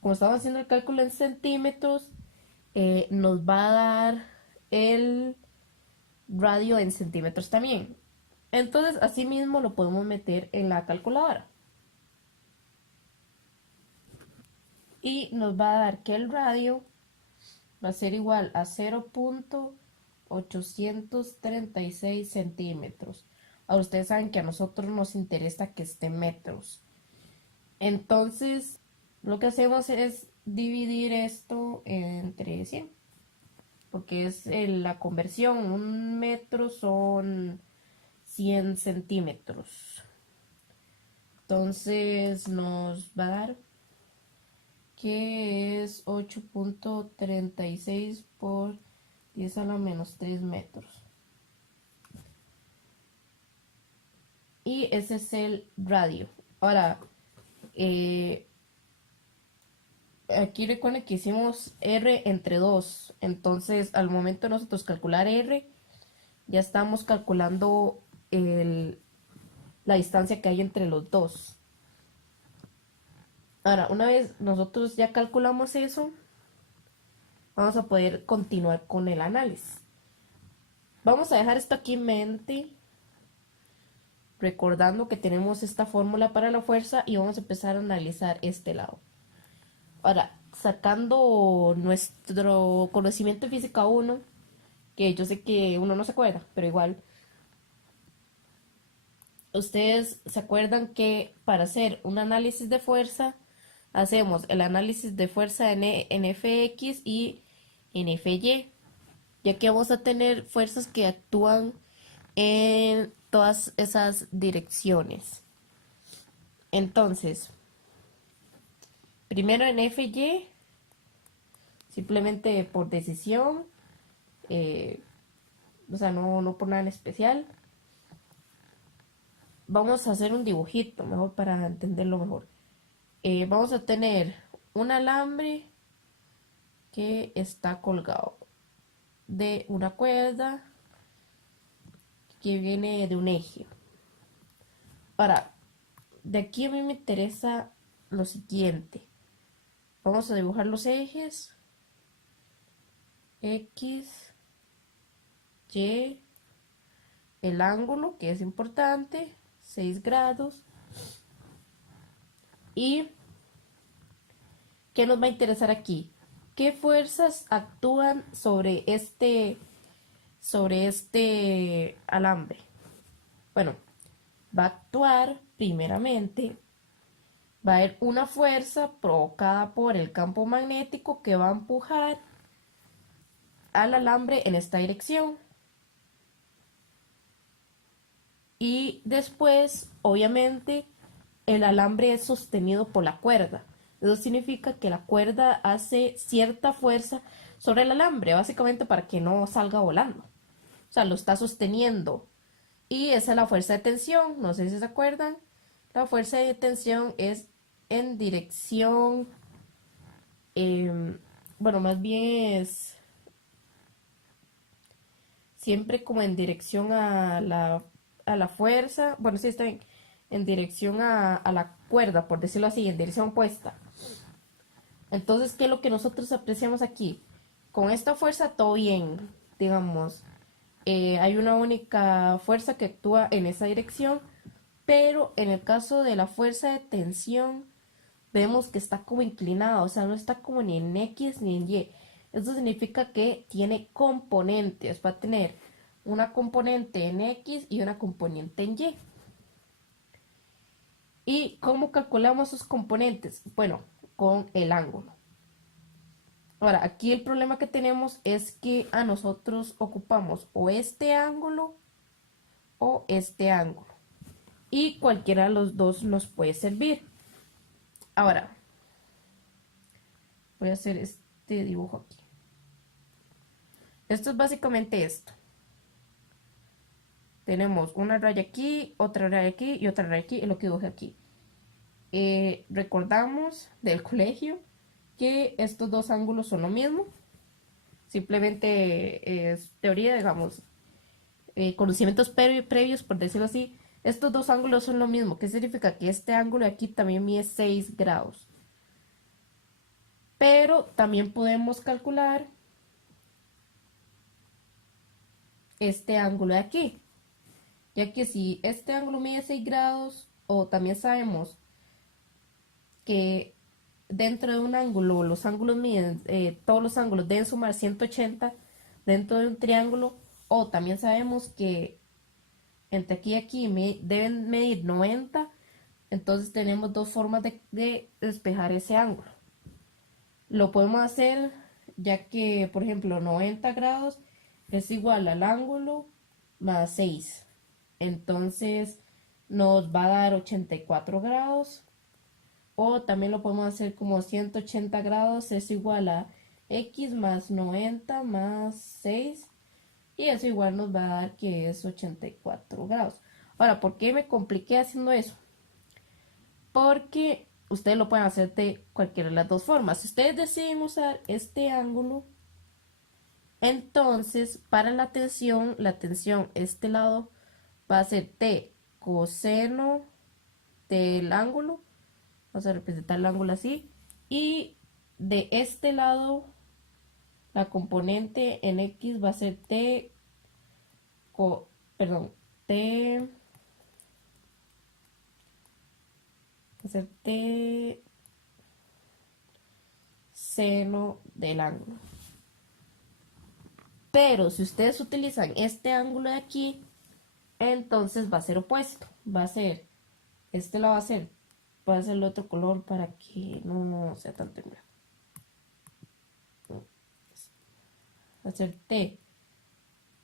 Como estamos haciendo el cálculo en centímetros, nos va a dar el radio en centímetros también. Entonces, así mismo lo podemos meter en la calculadora. Y nos va a dar que el radio va a ser igual a 0.836 centímetros. Ahora ustedes saben que a nosotros nos interesa que esté en metros. Entonces, lo que hacemos es dividir esto entre 100. Porque es la conversión. Un metro son 100 centímetros. Entonces nos va a dar que es 8.36 por 10 a la menos 3 metros. Y ese es el radio. Ahora, aquí recuerden que hicimos R entre 2. Entonces, al momento de nosotros calcular R, ya estamos calculando la distancia que hay entre los dos. Ahora, una vez nosotros ya calculamos eso, vamos a poder continuar con el análisis. Vamos a dejar esto aquí en mente, recordando que tenemos esta fórmula para la fuerza y vamos a empezar a analizar este lado. Ahora, sacando nuestro conocimiento de física 1, que yo sé que uno no se acuerda, pero igual, ustedes se acuerdan que para hacer un análisis de fuerza, hacemos el análisis de fuerza en Fx y en Fy, ya que vamos a tener fuerzas que actúan en todas esas direcciones. Entonces, primero en Fy, simplemente por decisión, o sea, no por nada en especial. Vamos a hacer un dibujito, mejor para entenderlo mejor. Vamos a tener un alambre que está colgado de una cuerda que viene de un eje. Ahora, de aquí a mí me interesa lo siguiente. Vamos a dibujar los ejes X, Y, el ángulo, que es importante, 6 grados. ¿Y qué nos va a interesar aquí? ¿Qué fuerzas actúan sobre este alambre? Bueno, va a actuar primeramente, va a haber una fuerza provocada por el campo magnético que va a empujar al alambre en esta dirección. Y después, obviamente, el alambre es sostenido por la cuerda. Eso significa que la cuerda hace cierta fuerza sobre el alambre, básicamente para que no salga volando. O sea, lo está sosteniendo. Y esa es la fuerza de tensión. No sé si se acuerdan. La fuerza de tensión es en dirección, bueno, más bien es siempre como en dirección a la fuerza. Bueno, sí, está bien. En dirección a la cuerda, por decirlo así, en dirección opuesta. Entonces, ¿qué es lo que nosotros apreciamos aquí? Con esta fuerza todo bien, digamos. Hay una única fuerza que actúa en esa dirección, pero en el caso de la fuerza de tensión, vemos que está como inclinada, o sea, no está como ni en X ni en Y. Eso significa que tiene componentes, va a tener una componente en X y una componente en Y. ¿Y cómo calculamos sus componentes? Bueno, con el ángulo. Ahora, aquí el problema que tenemos es que a nosotros ocupamos o este ángulo o este ángulo. Y cualquiera de los dos nos puede servir. Ahora, voy a hacer este dibujo aquí. Esto es básicamente esto. Tenemos una raya aquí, otra raya aquí y otra raya aquí, y lo que dibujé aquí. Recordamos del colegio que estos dos ángulos son lo mismo. Simplemente es teoría, digamos, conocimientos previos, por decirlo así. Estos dos ángulos son lo mismo. ¿Qué significa? Que este ángulo de aquí también mide 6 grados. Pero también podemos calcular este ángulo de aquí. Ya que si este ángulo mide 6 grados, o también sabemos que dentro de un ángulo, los ángulos miden, todos los ángulos deben sumar 180 dentro de un triángulo, o también sabemos que entre aquí y aquí deben medir 90, entonces tenemos dos formas de despejar ese ángulo. Lo podemos hacer ya que, por ejemplo, 90 grados es igual al ángulo más 6. Entonces nos va a dar 84 grados. O también lo podemos hacer como 180 grados es igual a x más 90 más 6. Y eso igual nos va a dar que es 84 grados. Ahora, ¿por qué me compliqué haciendo eso? Porque ustedes lo pueden hacer de cualquiera de las dos formas. Si ustedes deciden usar este ángulo, entonces para la tensión, este lado va a ser t coseno del ángulo. Vamos a representar el ángulo así. Y de este lado, la componente en x va a ser t, va a ser t seno del ángulo. Pero si ustedes utilizan este ángulo de aquí, entonces va a ser opuesto. Va a ser, este lado va a ser el otro color para que no sea tan temblado. Va a ser t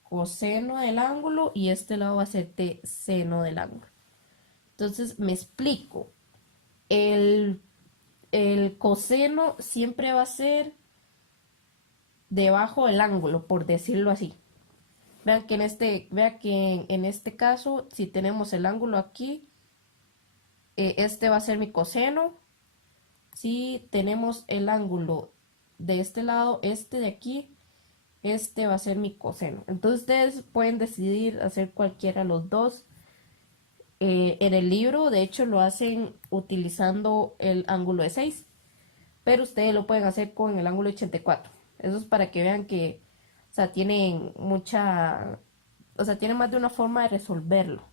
coseno del ángulo y este lado va a ser t seno del ángulo. Entonces me explico. El coseno siempre va a ser debajo del ángulo, por decirlo así. Vean que en este caso, si tenemos el ángulo aquí, este va a ser mi coseno. Si tenemos el ángulo de este lado, este de aquí, este va a ser mi coseno. Entonces ustedes pueden decidir hacer cualquiera de los dos. En el libro, de hecho, lo hacen utilizando el ángulo de 6, pero ustedes lo pueden hacer con el ángulo de 84. Eso es para que vean que, o sea, tienen tienen más de una forma de resolverlo.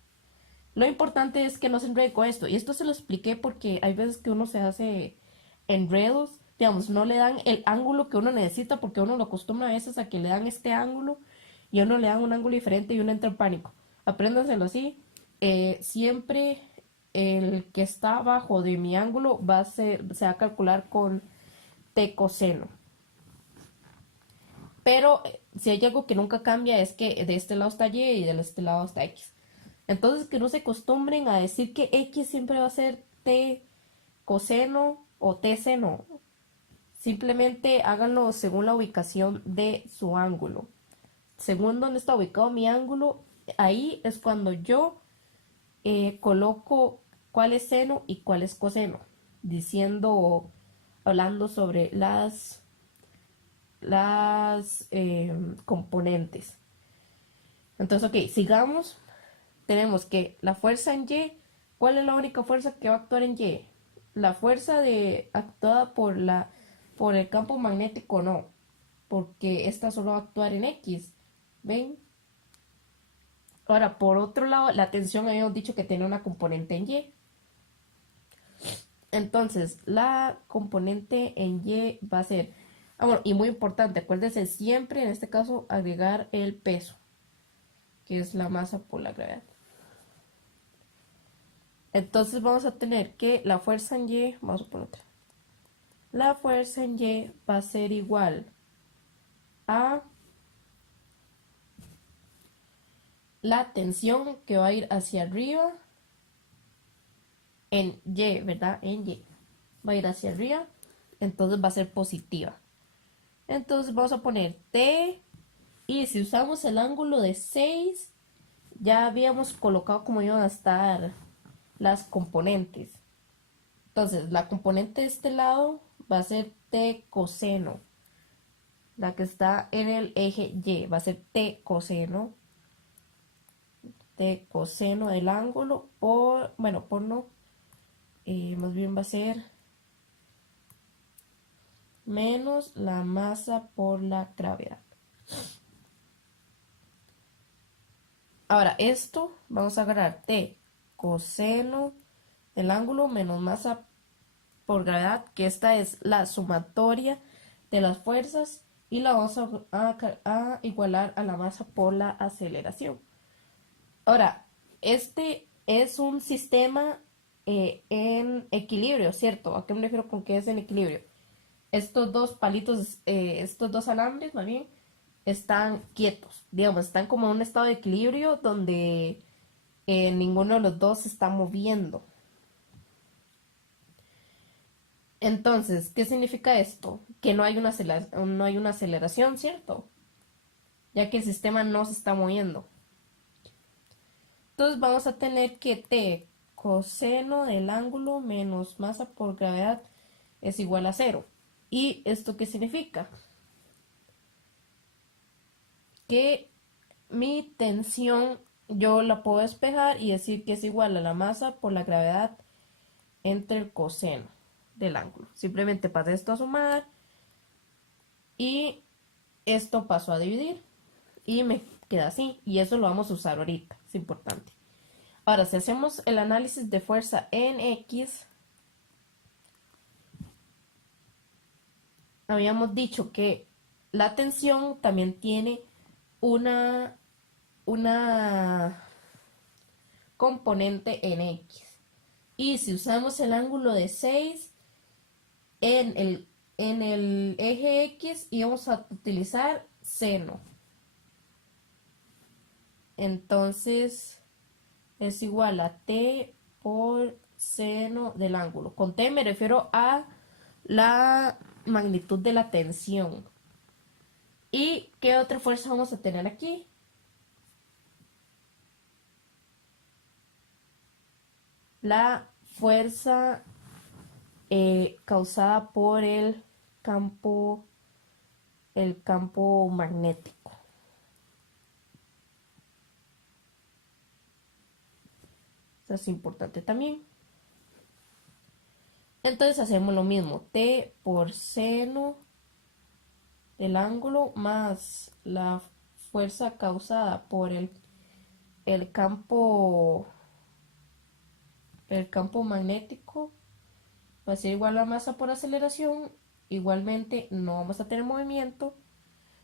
Lo importante es que no se enreden con esto, y esto se lo expliqué porque hay veces que uno se hace enredos, digamos, no le dan el ángulo que uno necesita porque uno lo acostumbra a veces a que le dan este ángulo y a uno le dan un ángulo diferente y uno entra en pánico. Apréndanselo así. Siempre el que está abajo de mi ángulo se va a calcular con t coseno. Pero si hay algo que nunca cambia es que de este lado está y y de este lado está x. Entonces que no se acostumbren a decir que x siempre va a ser t coseno o t seno. Simplemente háganlo según la ubicación de su ángulo. Según donde está ubicado mi ángulo, ahí es cuando yo coloco cuál es seno y cuál es coseno, hablando sobre las componentes. Entonces, ok, sigamos. Tenemos que la fuerza en Y, ¿cuál es la única fuerza que va a actuar en Y? La fuerza actuada por el campo magnético no, porque esta solo va a actuar en X. ¿Ven? Ahora, por otro lado, la tensión habíamos dicho que tiene una componente en Y. Entonces, la componente en Y va a ser, bueno, y muy importante, acuérdense siempre en este caso agregar el peso, que es la masa por la gravedad. Entonces vamos a tener que la fuerza en Y, vamos a poner otra. La fuerza en Y va a ser igual a la tensión que va a ir hacia arriba en Y, ¿verdad? En Y. Va a ir hacia arriba, entonces va a ser positiva. Entonces vamos a poner T y si usamos el ángulo de 6, ya habíamos colocado cómo iban a estar las componentes. Entonces la componente de este lado va a ser T coseno. La que está en el eje Y va a ser T coseno. T coseno del ángulo por, bueno, por no, más bien va a ser menos la masa por la gravedad. Ahora esto vamos a agarrar T coseno del ángulo menos masa por gravedad, que esta es la sumatoria de las fuerzas y la vamos a igualar a la masa por la aceleración. Ahora, este es un sistema en equilibrio, ¿cierto? ¿A qué me refiero con que es en equilibrio? Estos dos palitos, estos dos alambres, más bien, están quietos, digamos, están como en un estado de equilibrio donde ninguno de los dos se está moviendo. Entonces, ¿qué significa esto? Que no hay no hay una aceleración, ¿cierto? Ya que el sistema no se está moviendo. Entonces vamos a tener que T coseno del ángulo menos masa por gravedad es igual a 0. ¿Y esto qué significa? Que mi tensión yo la puedo despejar y decir que es igual a la masa por la gravedad entre el coseno del ángulo. Simplemente pasé esto a sumar y esto pasó a dividir y me queda así. Y eso lo vamos a usar ahorita, es importante. Ahora, si hacemos el análisis de fuerza en X, habíamos dicho que la tensión también tiene una componente en X. Y si usamos el ángulo de 6 en el eje X, íbamos a utilizar seno. Entonces es igual a T por seno del ángulo. Con T me refiero a la magnitud de la tensión. ¿Y qué otra fuerza vamos a tener aquí? La fuerza causada por el campo magnético. Eso es importante también. Entonces hacemos lo mismo. T por seno del ángulo más la fuerza causada por el campo magnético va a ser igual a la masa por aceleración. Igualmente no vamos a tener movimiento.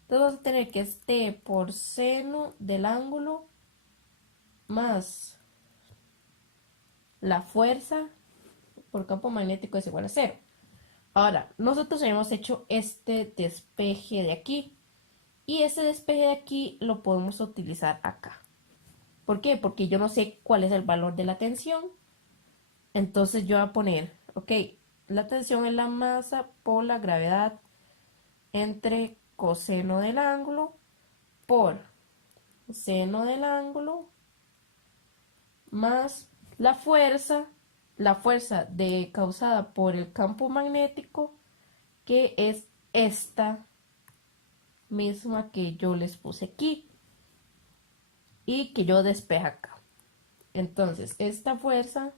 Entonces vamos a tener que es T por seno del ángulo más la fuerza por campo magnético es igual a 0. Ahora, nosotros habíamos hecho este despeje de aquí. Y ese despeje de aquí lo podemos utilizar acá. ¿Por qué? Porque yo no sé cuál es el valor de la tensión. Entonces yo voy a poner, ok, la tensión es la masa por la gravedad entre coseno del ángulo por seno del ángulo más la fuerza causada por el campo magnético, que es esta misma que yo les puse aquí y que yo despejo acá. Entonces, esta fuerza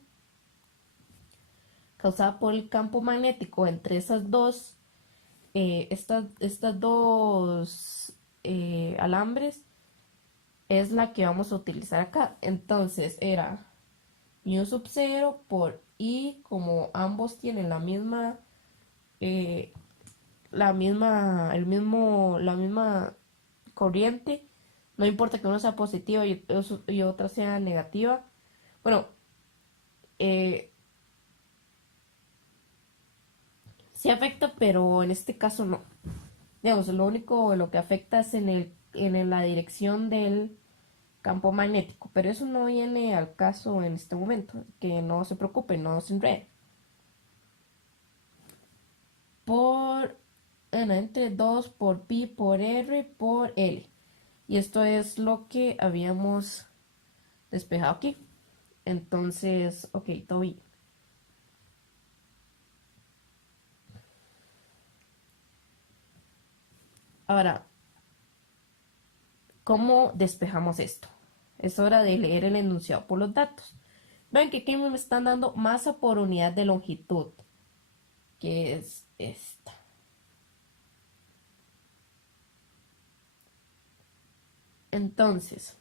causada por el campo magnético entre esas dos, estas dos alambres, es la que vamos a utilizar acá. Entonces, era mu sub 0 por I, como ambos tienen la misma corriente, no importa que uno sea positiva y otra sea negativa. Bueno, Sí afecta, pero en este caso no. Digamos, lo único lo que afecta es la dirección del campo magnético, pero eso no viene al caso en este momento, que no se preocupe, no se enrede. Por, entre 2 por pi por r por l. Y esto es lo que habíamos despejado aquí. Entonces, ok, todo bien. Ahora, ¿cómo despejamos esto? Es hora de leer el enunciado por los datos. Ven que aquí me están dando masa por unidad de longitud, que es esta. Entonces,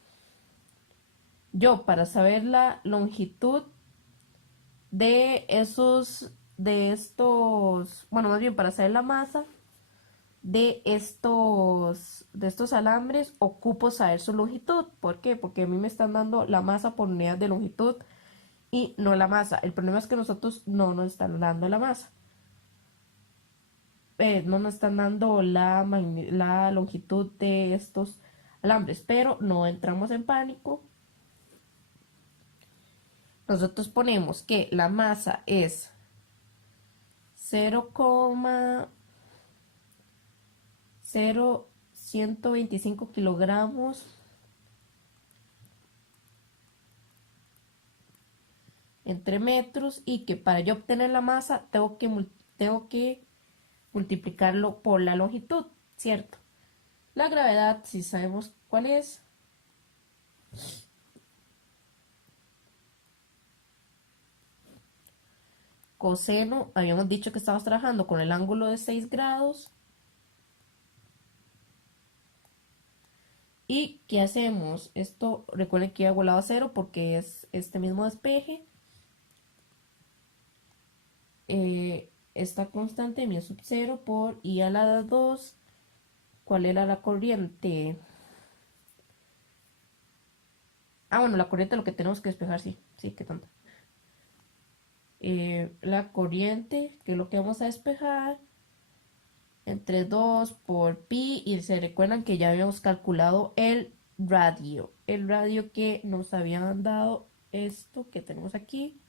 yo para saber la longitud de estos, bueno, más bien para saber la masa de estos alambres, ocupo saber su longitud. ¿Por qué? Porque a mí me están dando la masa por unidad de longitud y no la masa. El problema es que nosotros no nos están dando la masa. No nos están dando la longitud de estos alambres, pero no entramos en pánico. Nosotros ponemos que la masa es 0,0125 kilogramos entre metros y que para yo obtener la masa tengo que multiplicarlo por la longitud, ¿cierto? La gravedad, si sabemos cuál es, coseno, habíamos dicho que estamos trabajando con el ángulo de 6 grados. ¿Y qué hacemos? Esto, recuerden que hago lado a cero porque es este mismo despeje. Esta constante mi sub 0 por i a la 2. ¿Cuál era la corriente? Ah, bueno, la corriente lo que tenemos que despejar, sí, sí, qué tonto. La corriente, que es lo que vamos a despejar, entre 2 por pi, y se recuerdan que ya habíamos calculado el radio que nos habían dado, esto que tenemos aquí,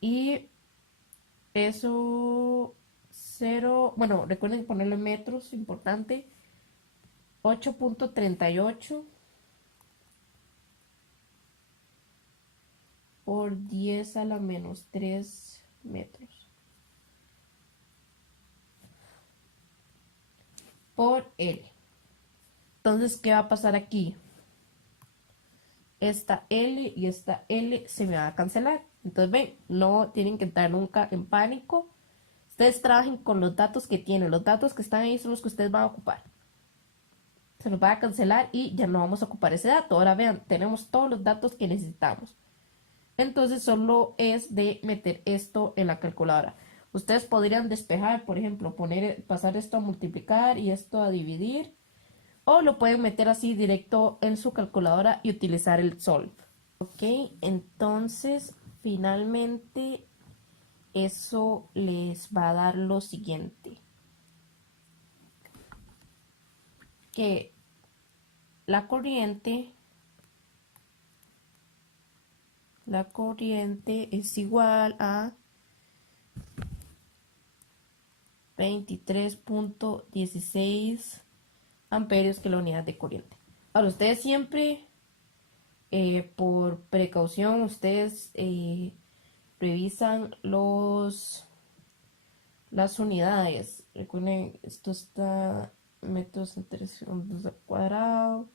y eso 0, bueno, recuerden ponerle metros, importante, 8,38 por 10 a la menos 3 metros por L. Entonces, ¿qué va a pasar aquí? Esta L y esta L se me va a cancelar. Entonces, ven, no tienen que entrar nunca en pánico. Ustedes trabajen con los datos que tienen. Los datos que están ahí son los que ustedes van a ocupar. Se nos va a cancelar y ya no vamos a ocupar ese dato. Ahora vean, tenemos todos los datos que necesitamos. Entonces solo es de meter esto en la calculadora. Ustedes podrían despejar, por ejemplo, pasar esto a multiplicar y esto a dividir. O lo pueden meter así directo en su calculadora y utilizar el solve. Ok, entonces finalmente eso les va a dar lo siguiente. Que la corriente es igual a 23,16 amperios que la unidad de corriente. Ahora, ustedes siempre, por precaución, ustedes revisan las unidades. Recuerden, esto está metros entre segundos al cuadrado.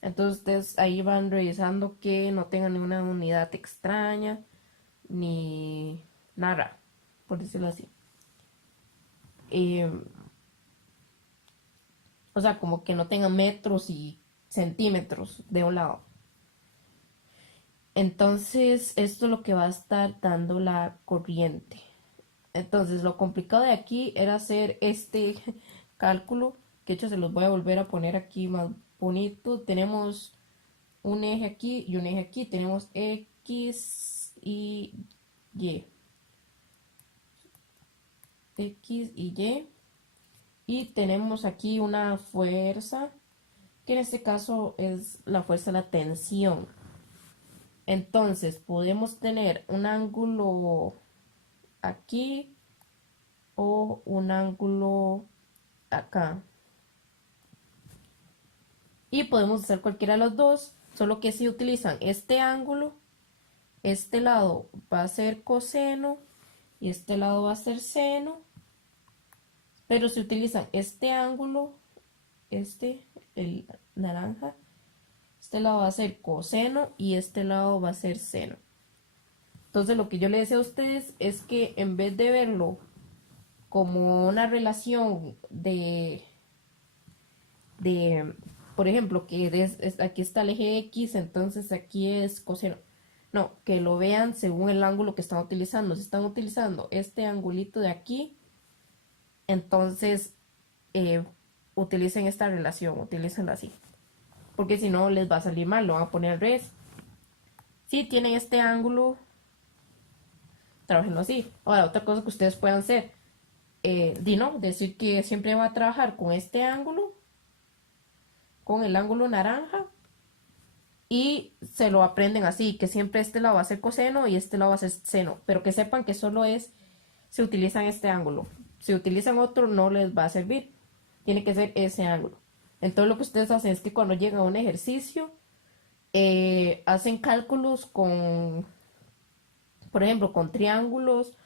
Entonces ustedes ahí van revisando que no tengan ninguna unidad extraña ni nada, por decirlo así. O sea, como que no tengan metros y centímetros de un lado. Entonces, esto es lo que va a estar dando la corriente. Entonces, lo complicado de aquí era hacer este cálculo, que de hecho se los voy a volver a poner aquí más bonito. Tenemos un eje aquí y un eje aquí. Tenemos X y Y. X y Y. Y tenemos aquí una fuerza, que en este caso es la fuerza de la tensión. Entonces podemos tener un ángulo aquí o un ángulo acá. Y podemos hacer cualquiera de los dos, solo que si utilizan este ángulo, este lado va a ser coseno y este lado va a ser seno. Pero si utilizan este ángulo, el naranja, este lado va a ser coseno y este lado va a ser seno. Entonces lo que yo le decía a ustedes es que en vez de verlo como una relación de por ejemplo, aquí está el eje X, entonces aquí es coseno. No, que lo vean según el ángulo que están utilizando. Si están utilizando este angulito de aquí, entonces utilicen esta relación, utilícenla así. Porque si no les va a salir mal, lo van a poner al revés. Si tienen este ángulo, trabajenlo así. Ahora, otra cosa que ustedes puedan hacer, decir que siempre va a trabajar con este ángulo, con el ángulo naranja, y se lo aprenden así, que siempre este lado va a ser coseno y este lado va a ser seno, pero que sepan que solo se utilizan este ángulo. Si utilizan otro no les va a servir, tiene que ser ese ángulo. Entonces lo que ustedes hacen es que cuando llegan a un ejercicio, hacen cálculos con, por ejemplo, con triángulos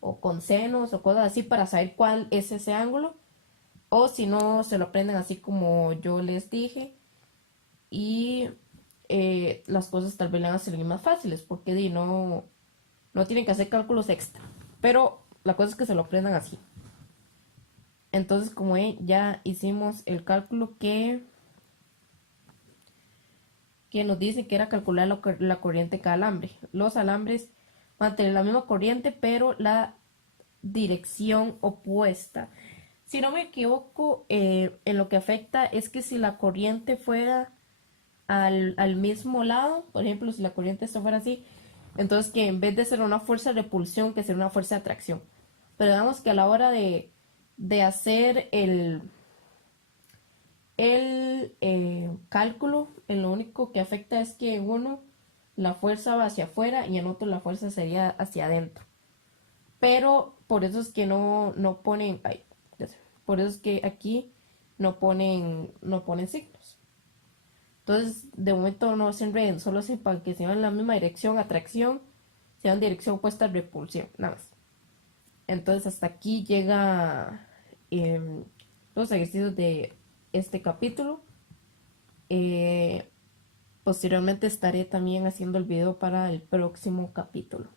o con senos o cosas así para saber cuál es ese ángulo. O si no, se lo aprenden así como yo les dije. Y las cosas tal vez le van a salir más fáciles porque no tienen que hacer cálculos extra. Pero la cosa es que se lo aprendan así. Entonces, como ya hicimos el cálculo que nos dice que era calcular la corriente de cada alambre. Los alambres van a tener la misma corriente, pero la dirección opuesta. Si no me equivoco, en lo que afecta es que si la corriente fuera al mismo lado, por ejemplo, si la corriente esto fuera así, entonces que en vez de ser una fuerza de repulsión, que sea una fuerza de atracción. Pero digamos que a la hora de hacer el cálculo, en lo único que afecta es que en uno la fuerza va hacia afuera y en otro la fuerza sería hacia adentro. Pero por eso es que no ponen, por eso es que aquí no ponen signos. Entonces, de momento no se enreden, solo sepan que se van en la misma dirección, atracción, se van en dirección opuesta, repulsión, nada más. Entonces, hasta aquí llega los ejercicios de este capítulo. Posteriormente estaré también haciendo el video para el próximo capítulo.